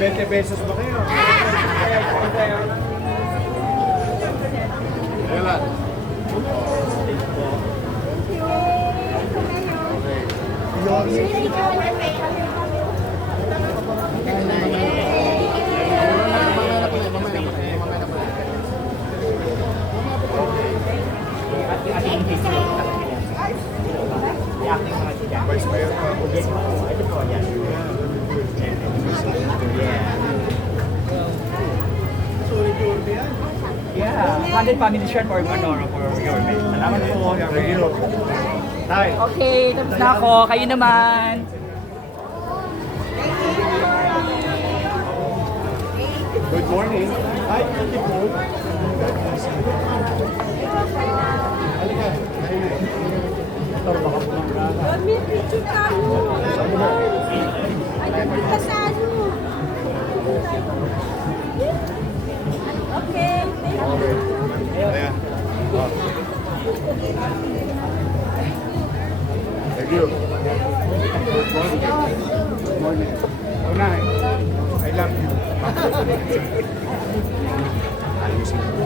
May 20 pesos ba kayo? Kailan? Vice Mayor pa ako dito. Yeah, candid family shirt for Manoro for your mate. Salamat po. Tay. Okay, tapos na ako. Kayo naman. Good morning. Hi, thank you po. Halika. May picture tayo. Ay, dito sa ano. Okay, thank you. Ayan. Thank you. Good morning. Good morning. Unay, I love you. Ayusin ko.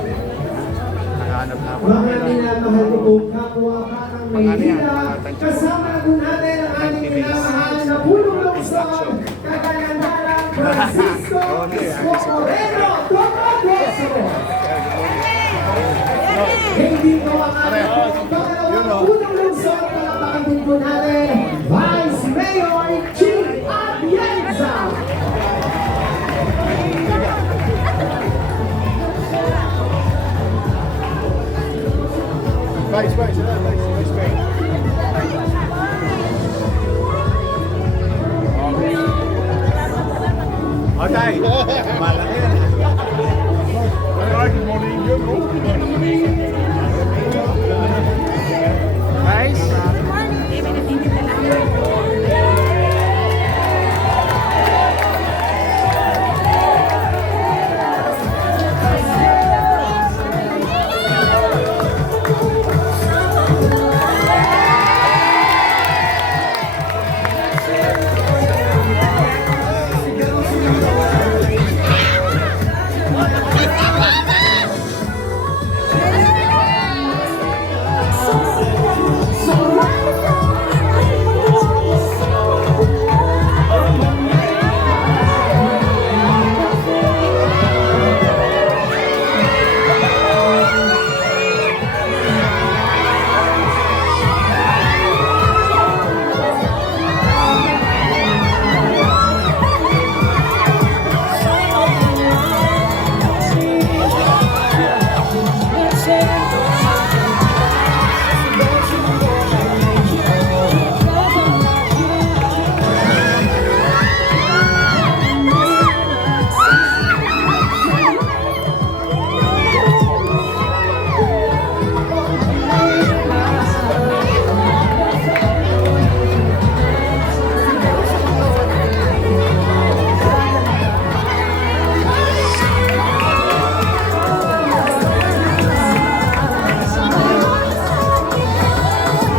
Nakahanap na ako. Mga minamahal ko pong kapwa Batang Maynila, kasama na po natin ang ating minamahal na punong lungsod, Kagayandaran Francisco Moreno Tomagoso. Hindi ko ang ating pangalawang punong lungsod, palapakan din po natin, Vice Mayor Chief Atienza. Vice Mayor. Okay. Malaki yan. Good morning. Nice.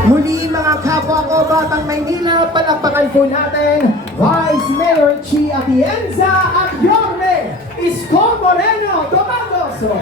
Muli mga kapwa ko Batang Maynila, palakpakan po natin Vice Mayor Chi Atienza at Yorme Isko Moreno Tomagoso.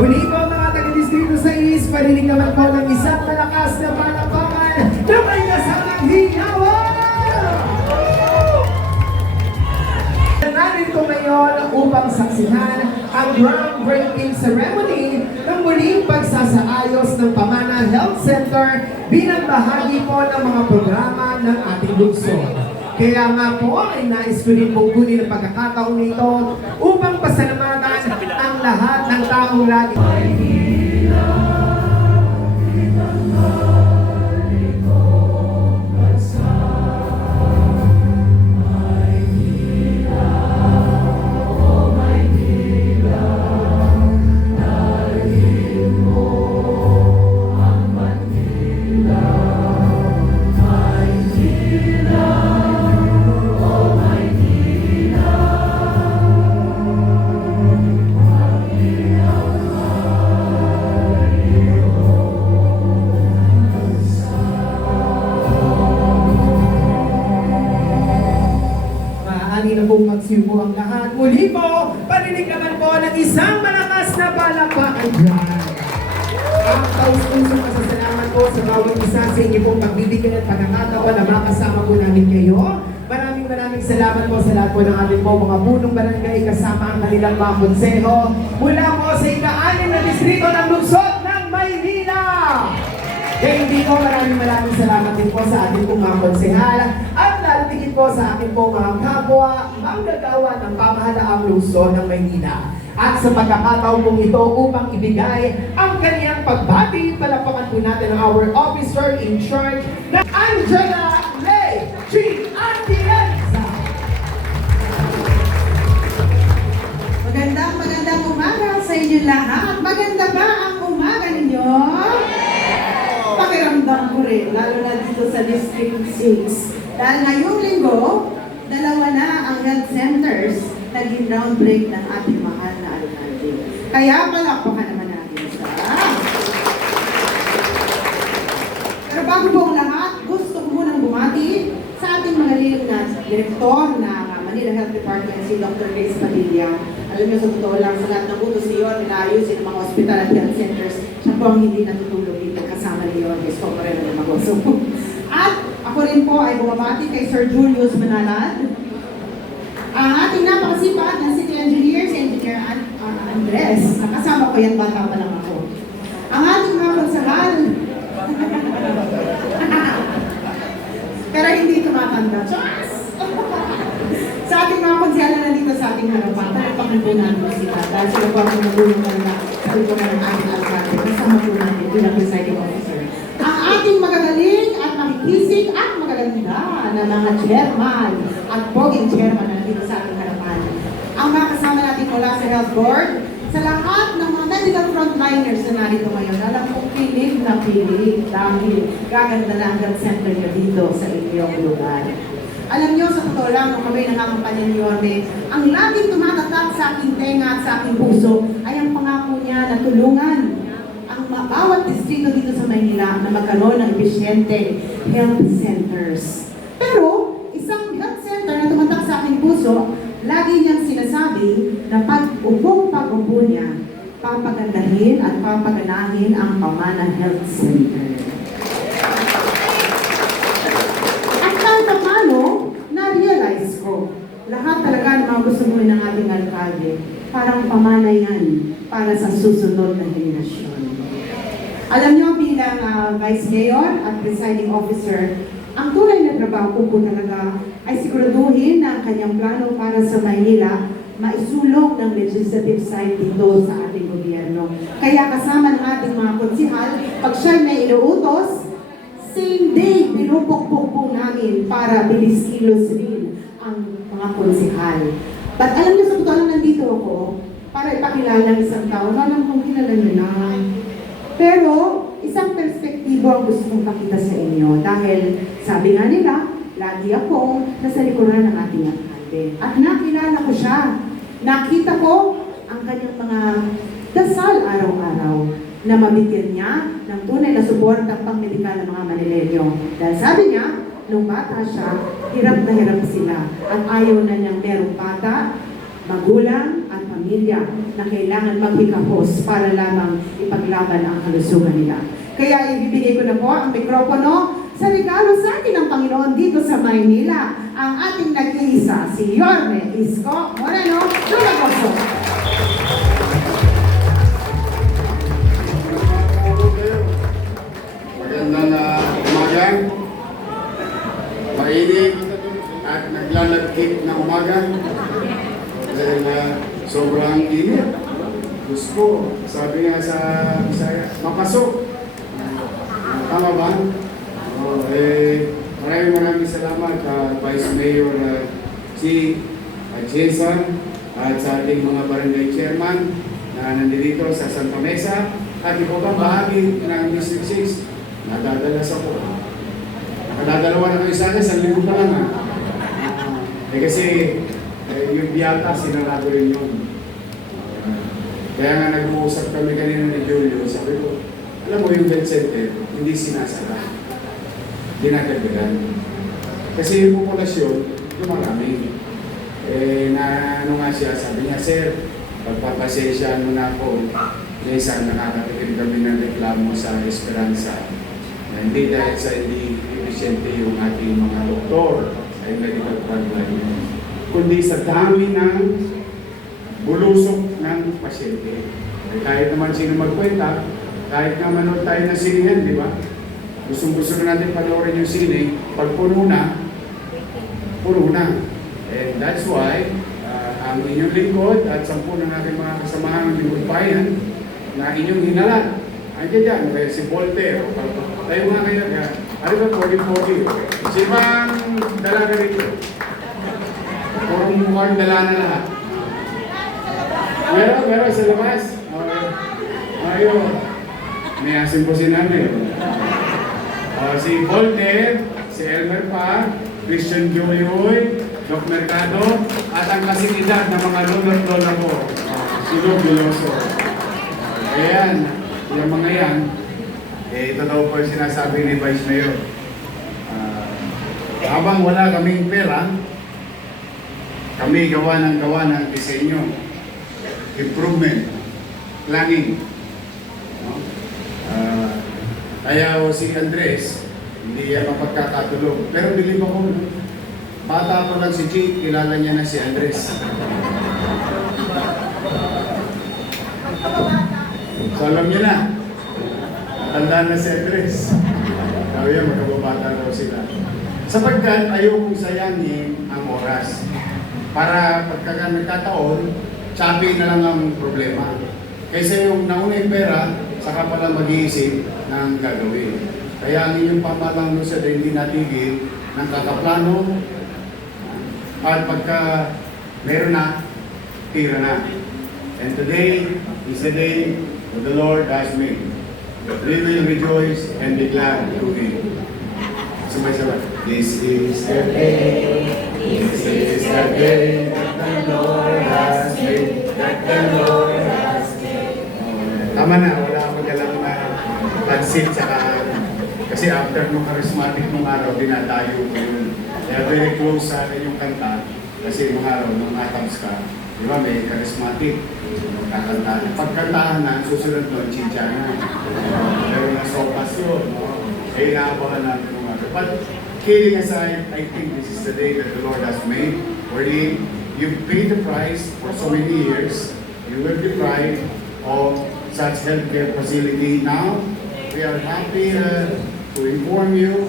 Muli po mga taga-distrito sa East, parinig naman po ng isang malakas na palakpakan na may kasamang hingawan! Narito ngayon upang saksihan ang groundbreaking ceremony ng muling pagsasaayos ng Pamana Health Center bilang bahagi po ng mga programa ng ating lungsod. Kaya nga po ay nais ko rin pong kunin ang pagkakataon nito upang pasalamatan ang lahat ng taong lagi. Maaari na pong magsiubo ang lahat. Muli po, parinig naman po ng isang malakas na palakpakan dyan. Ang taus-pusong masasalamat po sa bawat isa sa inyo pong pagbibigyan at pagkakataon na makasama po namin kayo. Maraming salamat po sa lahat po ng ating po mga punong barangay kasama ang kanilang mga konseho mula po sa ika-6 na distrito ng lungsod ng Maynila. Kaya hindi po maraming salamat din po sa ating pong mga konsehal at lalo tigit po sa ating pong mga kapwa ang gagawa ng pamahalaang lungsod ng Maynila. At sa pagkakataon pong ito upang ibigay ang kaniyang pagbati, palapakan po natin ang our officer in charge na Angela Lay G. Antienza. Magandang umaga sa inyo lahat. Maganda ba ang umaga ninyo? Pakiramdam ko rin, lalo na dito sa District 6. Dahil ngayong linggo, 2 na ang health centers naging groundbreak ng ating mahal na alkalde. Kaya palakpakan naman natin siya. Pero bago po ang lahat, gusto ko munang bumati sa ating magaling na direktor ng Manila Health Department, si Dr. Grace Padilla. Alam niyo, sa totoo lang, sa lahat ng utos niyo, ninaayusin ng mga hospital at health centers, siya po ang hindi natutulog dito kasama niyo, gusto ko rin na magoso. At ako rin po ay bumabati kay Sir Julius Manalad, ang ating napakasipag na city engineer, si Engineer Andres. Nakasama ko yan, bata pa lang ako. Ang ating mga konsehal, pero hindi tumatanda. Chas! Sa ating mga konsehal na nandito sa ating harapan, talapakan po natin sila dahil sila po ang nagulong talaga sa likuran ng ating alkalde. Kasama po natin bilang presiding officer. Ang ating magagaling at makikisig at magaganda na mga chairman at poging chairman na nandito sa ating harapan. Ang mga kasama natin mula sa health board, sa lahat ng mga medical frontliners na narito ngayon, alam kong pilig na pilig dahil gaganda na ang health center nyo dito sa inyong lugar. Alam nyo, sa totoo lang, nung kami nangangampanya ni Yorme, ang laging tumatatak sa aking tenga at sa aking puso ay ang pangako niya na tulungan ang bawat distrito dito sa Maynila na magkaroon ng epesyente health centers. Pero, isang health center na tumatak sa aking puso, lagi niyang sinasabi na pag-upo niya, papagandahin at papaganahin ang Pamana Health Center. At kahit paano, na-realize ko, lahat talaga ng mga gusto mo ng ating alkalde, parang pamana yan para sa susunod na henerasyon. Alam niyo, bilang Vice Mayor at Presiding Officer, ang tunay na trabaho ko talaga ay siguraduhin na ang kanyang plano para sa Maynila maisulong ng legislative side dito sa ating gobyerno. Kaya kasama ng ating mga konsihal, pag siya may inuutos, same day, pinupukpuk po namin para bilis-kilos rin ang mga konsihal. But alam niyo, sa totoo lang nandito ako para ipakilala ang isang tao. Alam kong kilala niyo na. Pero, isang perspektibo ang gusto kong pakita sa inyo. Dahil, sabi nga nila, lagi ako nasa likuran ng ating alkalde. At nakilala ko siya. Nakita ko ang kanyang mga dasal araw-araw na mabigyan niya ng tunay na suporta pang-medikal ng mga Manileño. Dahil sabi niya, nung bata siya, hirap na hirap sila. At ayaw na niyang merong bata, magulang, at pamilya na kailangan maghikahos para lamang ipaglaban ang kalusugan nila. Kaya ibibigay ko na po ang mikropono sa regalo sa atin ng Panginoon dito sa Maynila, ang ating nag-iisa, si Yorme Isko Moreno Lumagoso. Magandang umaga. Mainit at naglalagkit na umaga. Dahil sobrang init. Gusto, sabi nga sa Bisaya, mapasok. Tama ba? Maraming salamat Vice Mayor si Jason at sa ating mga barangay chairman na nandito sa Santa Mesa at ikaw bang bahagi ng District 6. Nadadalas ako. Nakadadalawa na kayo sana, 1,000 pa lang kasi yung biyata, sinarado rin yun. Kaya nga nag-uusap kami kanina ni Julio, sabi ko, alam mo yung health center, hindi sinasara. Dinagdagan. Kasi yung populasyon, dumarami. Ano nga siya, sabi niya, sir, pagpapasensyahan mo na ako, minsan nakakatikim kami ng reklamo sa Esperanza. Na hindi dahil sa hindi efficiente yung ating mga doktor ay medical frontline, kundi sa dami ng bulusok ng pasyente. Kahit naman sino magkwenta, kahit nga manood tayo ng sinihan, di ba? Gusto na natin panoorin yung sine, pag puno na. And that's why, ang inyong lingkod at 10 ng aking mga kasamahan ng lingkod bayan na inyong hinalan. Andiyan dyan, si Voltaire. Tayo nga kayo, ano ba, 40-40? Si Mang dalaga rito. Purong mukhang dala na lahat. Meron sa labas. Ayun. May asin po si Nanay. Si Voltaire, si Elmer Pa, Christian Joyoy, Doc Mercado, at ang kasing edad ng mga lolo ko, si Doc Veloso. Ayan, yung mga yan, ito daw po yung sinasabi ni Vice Mayor. Habang wala kaming pera, kami gawa ng disenyo, improvement, planning. Kaya si Andres, hindi yan mapagkakatulog. Pero bilib ako, bata pa lang si Jake, kilala niya na si Andres. So alam niya na, tandaan na si Andres. Sabi yan, magkababata daw sila. Sapagkat ayaw kong sayangin ang oras. Para pagka nagkataon, choppy na lang ang problema. Kaysa yung nauna yung pera, saka pala mag-iisip ng gagawin. Kaya ang inyong pamalang sa hindi natigil ng kakaplano at pagka meron na, tira na. And today is the day that the Lord has made. We will rejoice and be glad to Him. Sabay-sabay. This is the day, this is the day that the Lord has made, that the Lord has made. Tama na, wala akong dalang pansit saka kasi after nung charismatic nung araw, dinadayo ko yun. Kaya very close sa yung kanta kasi nung araw, nung atams ka, di ba may charismatic, kakanta. Pagkantahan na, susunod doon, chicha na. Pero na sopas yun, kaya inaabahan natin nung araw. But kidding aside, I think this is the day that the Lord has made, wherein you paid the price for so many years, you were deprived of such healthcare facility. Now, we are happy to inform you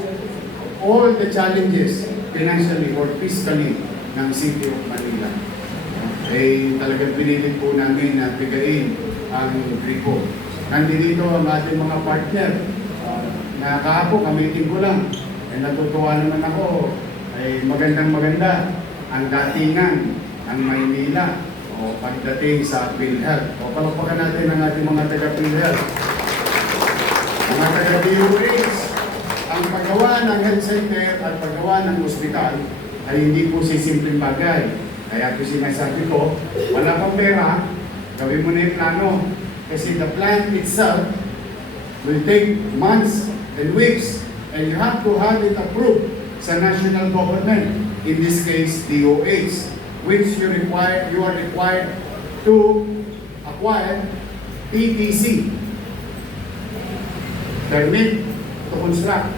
all the challenges financially or fiscally ng City of Manila. Ay talagang pinilit po namin na bigayin ang gripo. Nandito ang ating mga partner. Nakakapo, kamitin ko lang. Ay natutuwa naman ako. Ay maganda ang datingan ng Maynila o pagdating sa PhilHealth. O palapakan natin ang ating mga taga-PhilHealth. Mga taga-DOH, ang paggawa ng health center at paggawa ng ospital ay hindi po simpleng bagay. Kaya po sinasabi ko, wala pang pera, gawin mo na yung plano. Kasi the plan itself will take months and weeks and you have to have it approved sa national government, in this case DOH, which you are required to acquire PTC, permit to construct.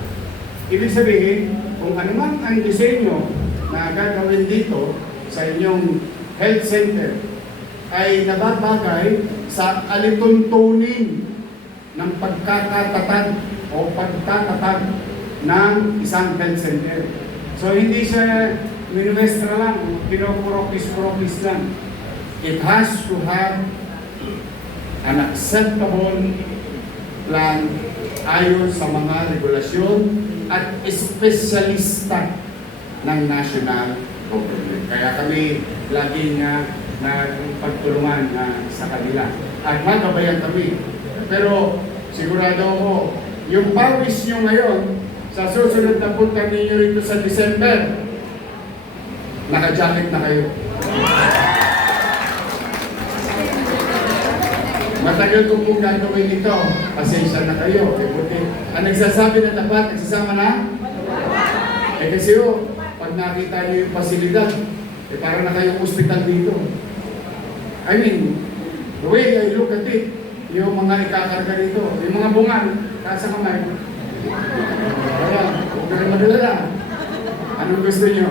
Ibig sabihin, kung ano man ang disenyo na gagawin dito sa inyong health center ay nababagay sa alituntunin ng pagkakatatag o pagtatatag ng isang health center. So hindi siya minuestra lang, pinopropis lang. It has to have an acceptable plan ayon sa mga regulasyon at espesyalista ng national government. Kaya kami laging nagpagtulungan sa kanila. At magabayan kami. Pero sigurado ako, yung pawis nyo ngayon, sa susunod na punta ninyo rito sa December, naka-jacket na kayo. Matagal ko po gagawin ito. Pasensya na kayo. Eh, buti. Ang nagsasabi na dapat, nagsasama na? Eh kasi pag nakita niyo yung pasilidad, eh parang na kayong ospital dito. I mean, the way I look at it, yung mga ikakarga dito, yung mga bungan, nasa kamay. Kaya, huwag na rin madalala. Anong gusto nyo?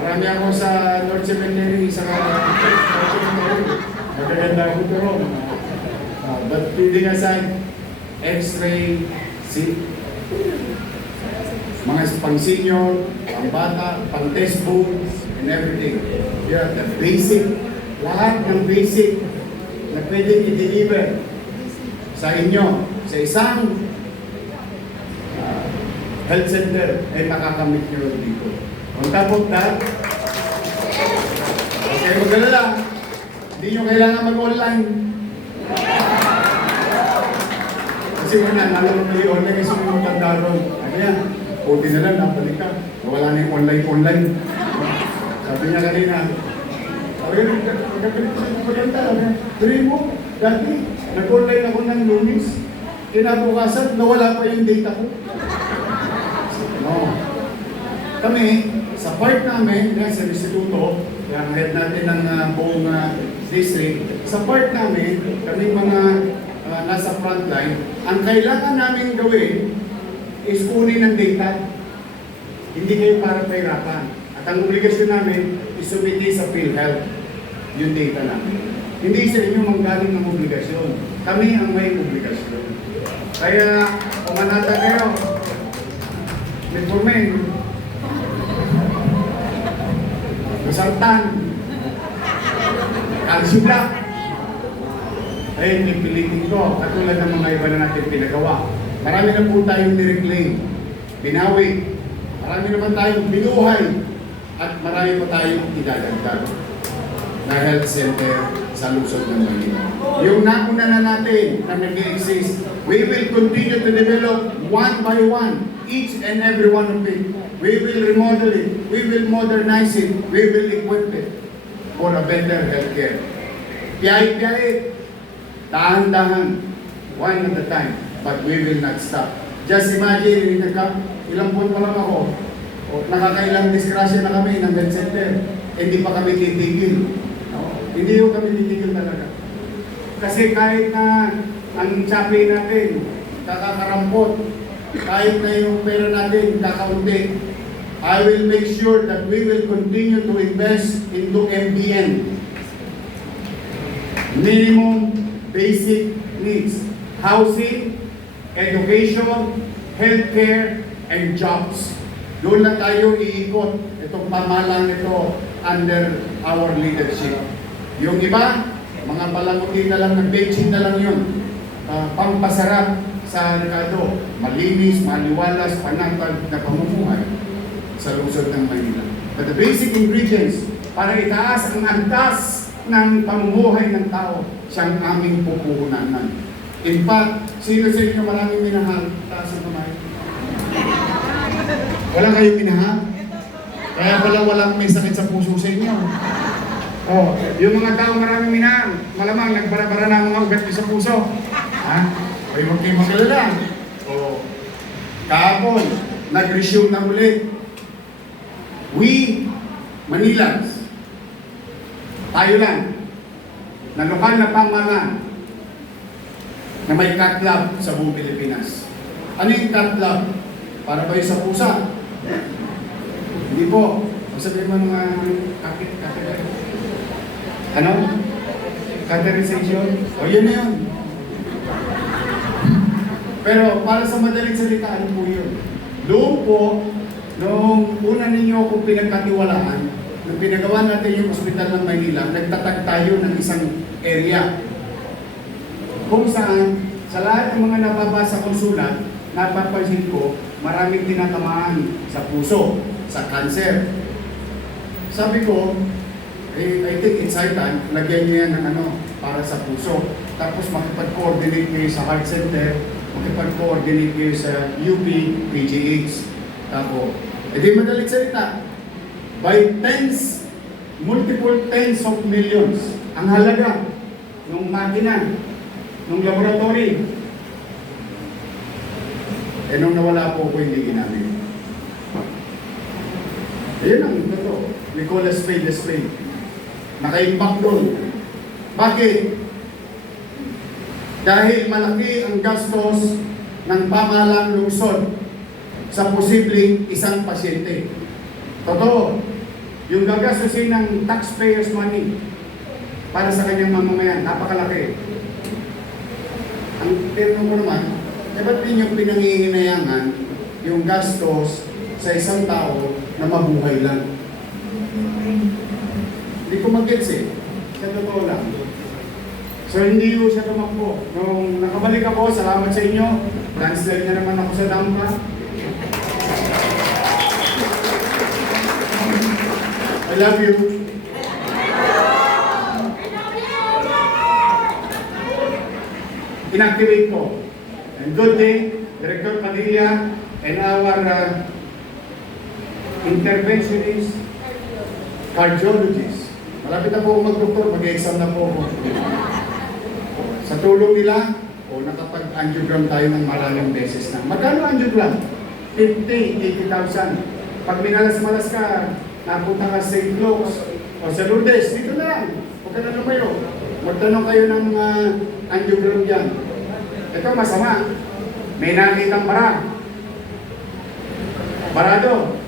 Marami ako sa North Cemetery, sa North Cemetery. Magaganda ako pero. But pwedeng aside, X-ray, mga pang-senior, pang-bata, pang-test books, and everything. Yeah, the basic, lahat ng basic na pwedeng i-deliver sa inyo, sa isang health center ay makakamit nyo dito. On top of that, okay, mag-alala, hindi nyo kailangan mag-online. Kasi una, nalang kayo online kasi may maganda ron. Kaya, buti na lang, napalik ka. Wala na yung online. Sabi niya kanina, magagalit siya yung maganda. Three mo, dati, nag-online ako ng Lunes. Kinabukasan, nawala pa yung data ko. No. Kami, sa part namin, sa instituto, yung head natin ng buong district, sa part namin, kami mga nasa frontline, ang kailangan namin gawin is kunin ng data. Hindi kayo para pahirapan. At ang obligasyon namin is submiti sa PhilHealth yung data namin. Hindi sa inyo manggaling ng obligasyon. Kami ang may obligasyon. Kaya, pumanata kayo. Metformin, Losartan, Calcium Black. Ay, pipilitin ko, katulad ng mga iba na natin pinagawa. Marami na po tayong nireclaim, binawi. Marami naman tayong binuhay. At marami pa tayong idadagdag na health center sa lungsod ng Manila. Yung nauna na natin na nag-exist, we will continue to develop one by one, each and every one of it. We will remodel it, we will modernize it, we will equip it for a better healthcare. Piyay-piyay, dahan-dahan, one at a time, but we will not stop. Just imagine, ilang buwan pa lang ako, nakakailang disgrasya na kami ng health center, hindi pa kami titigil. Hindi yung kami titigil talaga. Kasi kahit na ang sabi natin, kakakarampot, kahit na yung pera natin kakaunti, I will make sure that we will continue to invest into MBN. Minimum basic needs. Housing, education, healthcare, and jobs. Doon lang tayo iikot itong pamalang ito under our leadership. Yung iba, mga palamuti na lang, nag-benching na lang yun. Pampasarap sa rekado, malinis, maliwalas, panatag na pamumuhay sa lungsod ng Manila. But the basic ingredients para itaas ang antas ng pamumuhay ng tao, siyang aming pupuhunan. In fact, sino sa inyo maraming minahal? Taas ang kamay. Wala kayong minahal? Kaya pala walang may sakit sa puso sa inyo. Oh, yung mga tao maraming minahal, malamang nagbara-bara na ang mga ugat sa puso. Ha? Ay, huwag kayong magalala. Oh, kahapon, nag-resume na ulit. We, Manilans, tayo lang, na lokal na pamahalaan na may cat lab sa buong Pilipinas. Ano yung cat lab? Para ba yung sa pusa? Hindi po. Sabihin mo mga ano? Catheterization? O yun na yun. Pero para sa madaling salita, ano po yun? Doon po, noong una ninyo kung pinagkatiwalaan, nung pinagawa natin yung ospital ng Maynila, nagtatag tayo ng isang area. Kung saan, sa lahat ng mga nababasa kong sulat, napapansin ko, maraming tinatamaan sa puso, sa cancer. Sabi ko, I think it's high time, lagyan niyo yan ng ano, para sa puso. Tapos makipag-coordinate kayo sa heart center, makipag-coordinate kayo sa UP, PGH. Tapos, edi madaling salita, by tens, multiple tens of millions, ang halaga ng makina, ng laboratory. Eh nung nawala po ko, hindi ginamit. Ayun ang totoo. We call a spade a spade. Naka-impact doon. Bakit? Dahil malaki ang gastos ng pamahalang lungsod sa posibleng isang pasyente. Totoo. Yung gagastusin ng taxpayers money para sa kanyang mamamayan, napakalaki. Ang tinanong ko naman, ba't ninyong pinangihinayangan yung gastos sa isang tao na mabuhay lang? Hindi ko mag-gets eh. Sa totoo lang. So hindi ko siya tumakbo. Nung nakabalik ako, salamat sa inyo. Translate na naman ako sa Dampa. I love you. Inactivate ko. And good day, Director Padilla and our interventionist, cardiologist. Malapit na po ako mag-doktor, mag-exam na po ako. Sa tulong nila, nakapag-angiogram tayo ng maraming beses na. Magkano angiogram? 50, 80,000. Pag minalas-malas ka, napunta ka sa St. Luke's o sa Lourdes, dito na lang. Huwag ka na lumayo. Magtanong kayo ng angiogram dyan. Ito masama. May nakitang bara. Barado.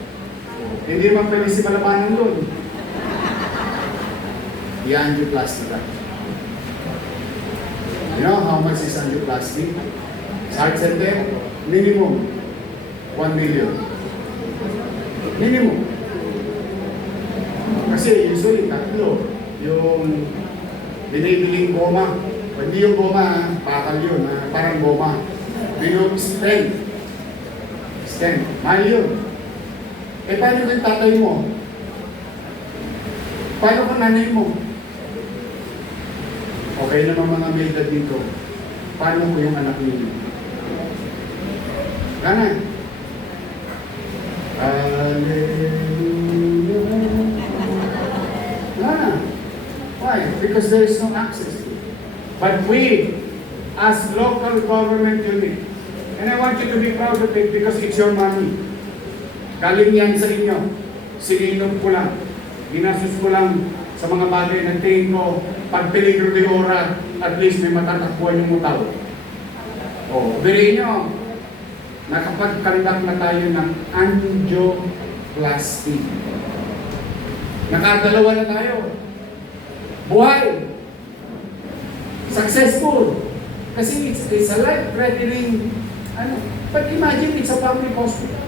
Hindi naman pwede si malabanan doon. I-angioplasty ka. You know how much is angioplasty? Sa heart center, minimum 1 million. Minimum. Kasi usually tatlo yung binibiling goma. Hindi yung goma, bakal yun, parang goma. Yung stent. Stent. Mahal yun. Eh paano yung tatay mo? Paano ka nanay mo? Okay naman mga may edad dito. Paano ko yung anak ninyo? Kana? Kana? Why? Because there is no access to it. But we, as local government unit, and I want you to be proud of it because it's your money. Galing yan sa inyo. Sininom ko lang. Ginastos ko lang sa mga bagay na tingin ko, pag peligro de ora, at least may matatakbuhan yung mutaw. O, biriin nyo, nakapag-conduct na tayo ng angioplasty. Nakadalawa na tayo. Buhay! Successful! Kasi it's a life-threatening, but imagine it's a public hospital.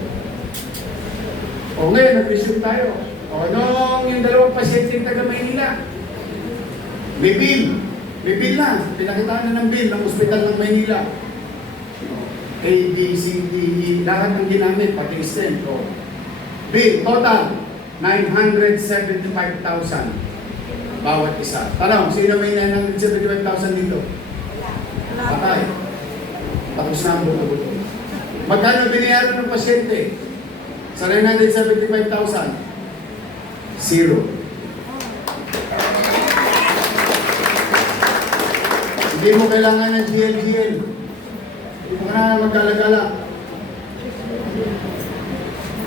O ngayon, nag-resume tayo. O nung yung dalawang pasyente taga Maynila, may bill. May bill na. Pinakitaan na ng bill ng ospital ng Maynila. A, B, C, D, E, lahat ng ginamit, pati stent. O. Bill, total, 975,000 bawat isa. Tanong, sino may 975,000 dito? Patay. Tapos na ang buto-buto. Magkano binayaran ng pasyente? Sa 975,000? Zero. Hindi mo kailangan ng GL. Hindi mo kailangan magkalagala.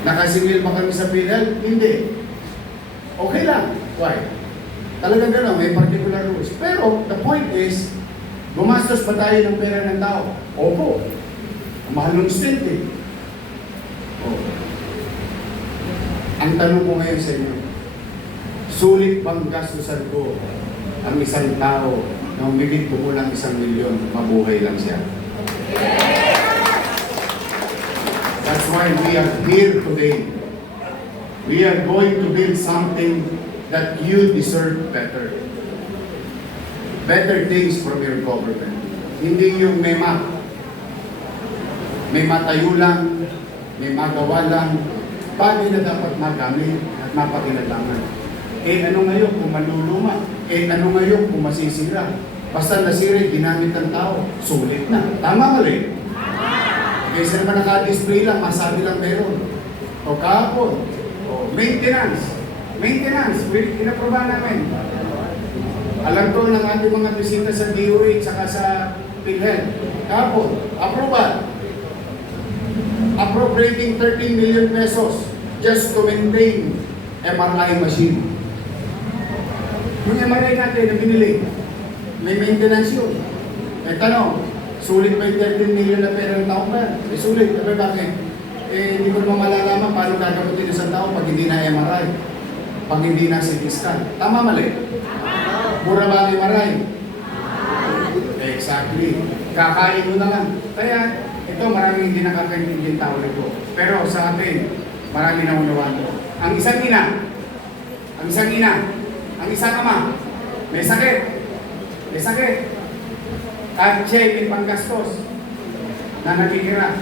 Nakasingil ba kami sa PhilHealth? Hindi. Okay lang. Why? Talagang gano'n, may particular rules. Pero the point is, gumastos pa tayo ng pera ng tao. Opo. Ang mahal ng stent eh. Oh. Ang tanong ko ngayon sa inyo, sulit bang gastusan ko ang isang tao na humigit ko lang 1 milyon, mabuhay lang siya? That's why we are here today. We are going to build something that you deserve better. Better things from your government. Hindi yung may matayo lang, may magawa lang, bagay na dapat magamit at mapakinabangan. Eh ano ngayon kung maluluma? Eh ano ngayon kung masisira? Basta nasira, ginamit ng tao, sulit na. Tama mali? Kaysa naman naka-display lang, masabi lang meron. O kahapon, maintenance. Maintenance, inaproba namin. Alam ko ng ating mga bisita sa DOH saka sa PhilHealth. Kahapon, approval. Appropriating 13 million pesos just to maintain MRI machine. Yung MRI natin na binili, may maintenance yun. Eh tanong, sulit ba yung 13 million na pera ng tao ba? Eh sulit, sabi bakit? Eh hindi ko naman malalaman paano gagamutin isang tao pag hindi na MRI, pag hindi na CT scan. Tama mali? Mura ba ang MRI? Exactly. Kakain mo na lang. Kaya, ito maraming hindi nakakaintindi tao nito. Pero sa atin, marami na unawaan ko. Ang isang ina, ang isang ama, may sakit. At siya may panggastos na nakikira.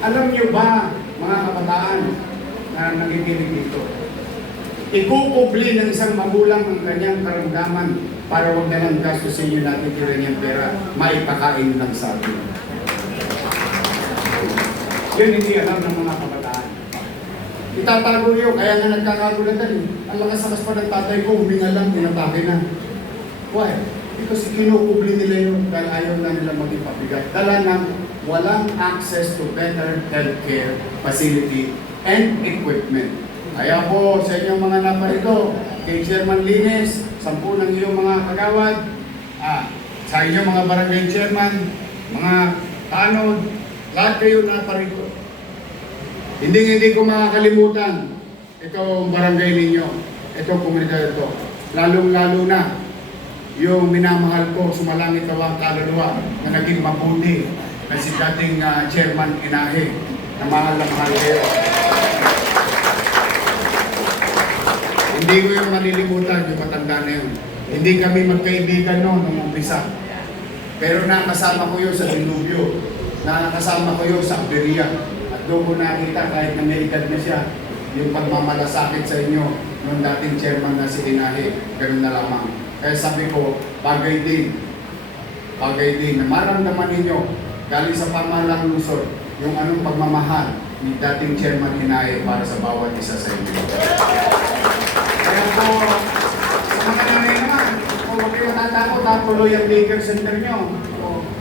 Alam niyo ba, mga kabataan na nakikinig dito, ikukubli ng isang magulang ang kanyang karamdaman para huwag na lang gastusin niyo natin tira niyang pera, maipakain ng sabi. Yun hindi alam ng mga kabataan. Itatago niyo, kaya nga nagkakagulatan eh. Ang lakas-lakas pa ng tatay ko, huminga lang, tinatake na. Why? Because kinukubli nila yun dahil ayaw na nila maging pabigat. Dala ng walang access to better healthcare facility and equipment. Kaya po sa inyong mga naparito, kay Chairman Lines, 10 ng iyong mga kagawad, sa inyong mga barangay chairman, mga tanod, lahat kayo naparito. Hindi ko makakalimutan itong barangay ninyo, itong komunidad ito. Lalong-lalo na yung minamahal ko, sumalangit awang kaluluwa na naging mabuti na si dating Chairman Inahe, na mahal kayo. Hindi ko yung malilimutan, yung matanda na yun. Hindi kami magkaibigan noon nung umpisa. Pero nakasama ko yun sa Dilubyo, nakasama ko yun sa Aberia. At doon ko nakita, kahit na may edad na siya, yung pagmamalasakit sa inyo nung dating chairman na si Inahe, ganun na lamang. Kaya sabi ko, bagay din na maramdaman ninyo galing sa pamahalang lungsod yung anong pagmamahal ni dating chairman Inahe para sa bawat isa sa inyo. Kaya po, sa mga nanay naman, kung huwag kayo matatakot, tuloy ang daycare center nyo.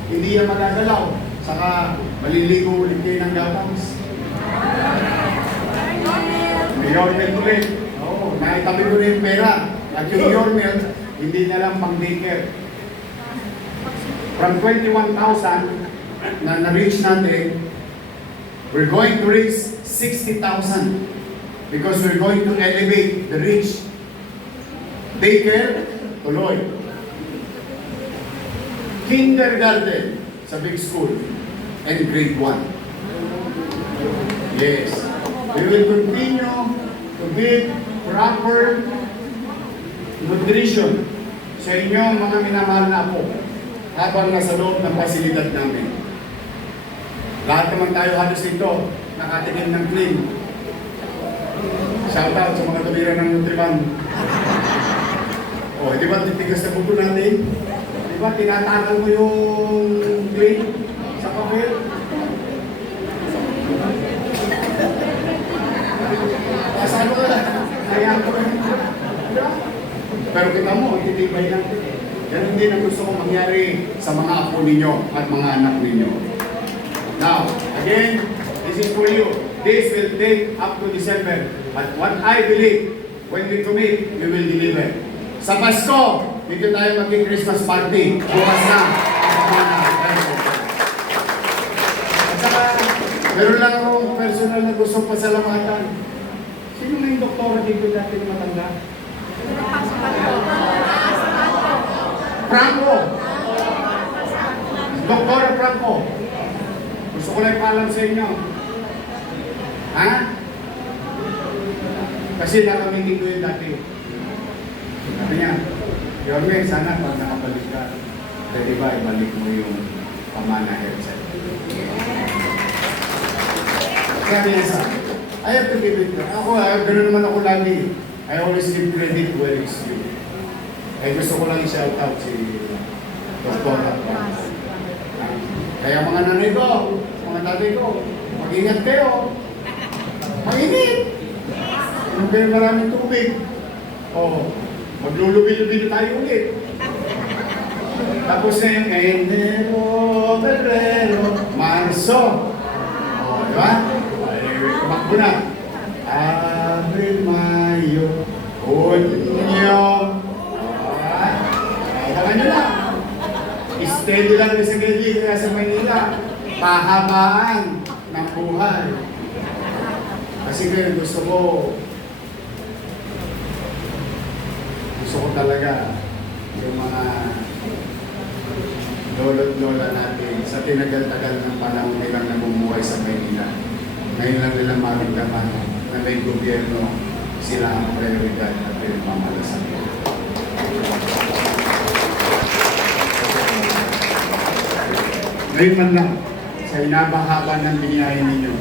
Hindi yan magagalaw. Saka maliligo ulit kayo ng gatams. May Yormel ulit. Oo, naitabi ko na yung pera. At yung Yormel, hindi na lang pang daycare. From 21,000 na na-reach natin, we're going to reach 60,000 because we're going to elevate the reach. Daycare, tuloy. Kindergarten sa big school and grade 1. Yes. We will continue to build proper nutrition sa inyong mga minamahal na apo habang nasa loob ng pasilidad namin. Lahat naman tayo halos dito nakatikim ng clean. Shout out sa mga tumira ng Nutriban. O, di ba titigas na buto natin? Di ba tinatagal mo yung clean sa papel? Kasano ka lang? Kaya ko rin. Pero kita mo, ititibay natin. Yan din ang gusto kong mangyari sa mga apo ninyo at mga anak ninyo. Now, again, this is for you. This will take up to December. But what I believe, when we commit, we will deliver. Sa Pasko, dito tayo mag-Christmas party. Bukas na. At saka, meron lang akong personal na gustong pasalamatan. Sino na yung doktora dito dati na matanda? Franco! Doktora Franco! Gusto ko lang ipaalam sa inyo. Ha? Kasi nakamiting ko yun dati. Sabi niya, Yorme, sana pag nakabalik ka, pwede ba ibalik mo yung pamana headset? Sabi niya sa akin, I have to give it. Ako, gano'n naman ako lagi. I always give credit where it's due. Ay gusto ko lang i-shout out si Dr. Kaya mga nanay ko, mga tatay ko, mag-ingat kayo. Mag-init! Ano kayo maraming tubig? O, maglulubi-lubi na tayo ulit. Tapos na yung Enero, Febrero, Marso. O, di ba? Tumakbo na. Abril, Mayo, Hunyo. Abangan nyo na. Steady lang sa Gedi, kaya sa Manila. Pahabaan ng buhay. Kasi ngayon gusto ko talaga yung mga lolo't lola natin sa tinagal-tagal ng panahon nilang namumuhay sa Manila. Ngayon lang nila maramdaman na may gobyerno sila ang prioridad at pinagmamalasakit. Ngayon man lang, sa inabahaba ng biniyahin ninyo,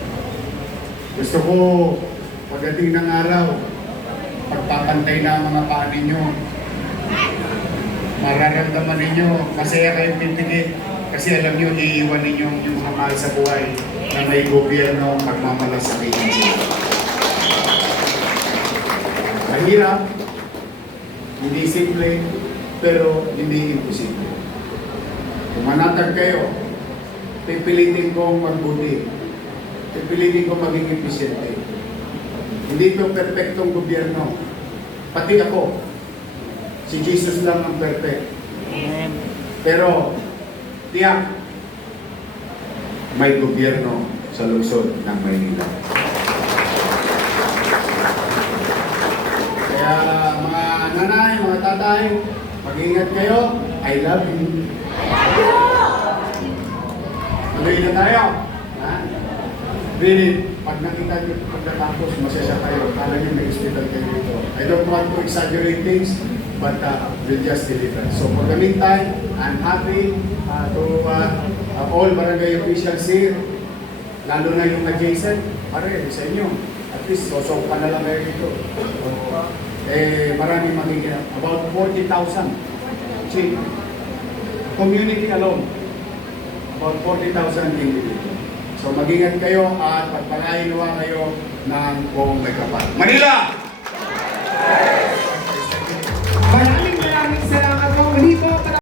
gusto ko, pagdating ng araw, pagpapantay na ang mga paa ninyo, mararamdaman ninyo, masaya kayong pipigit, kasi alam nyo, iiwan ninyo yung mga mahal sa buhay na may gobyerno magmamalasakitan sila. Mahirap, hindi simple, pero hindi imposible. Kung manatag kayo, pipilitin kong magbuti. Pipilitin kong maging episyente. Hindi ito perfectong gobyerno. Pati ako. Si Jesus lang ang perfect. Pero, tiyak, may gobyerno sa lungsod ng Maynila. Kaya mga nanay, mga tatay, mag-ingat kayo. I love you. Tuloy na tayo. Ha? Really, pag nakita nyo pagkatapos, masaya kayo. Kala nyo may hospital kayo dito. I don't want to exaggerate things, but we'll just deliver. So for the meantime, I'm happy to all barangay officials here, lalo na yung adjacent, pare, sa inyo. At least, so pa na lang kayo dito. Marami magiging, about 40,000. See, community alone. About 40,000 individuals. So mag-ingat kayo at pagpalain nawa kayo ng buong may kapal. Manila!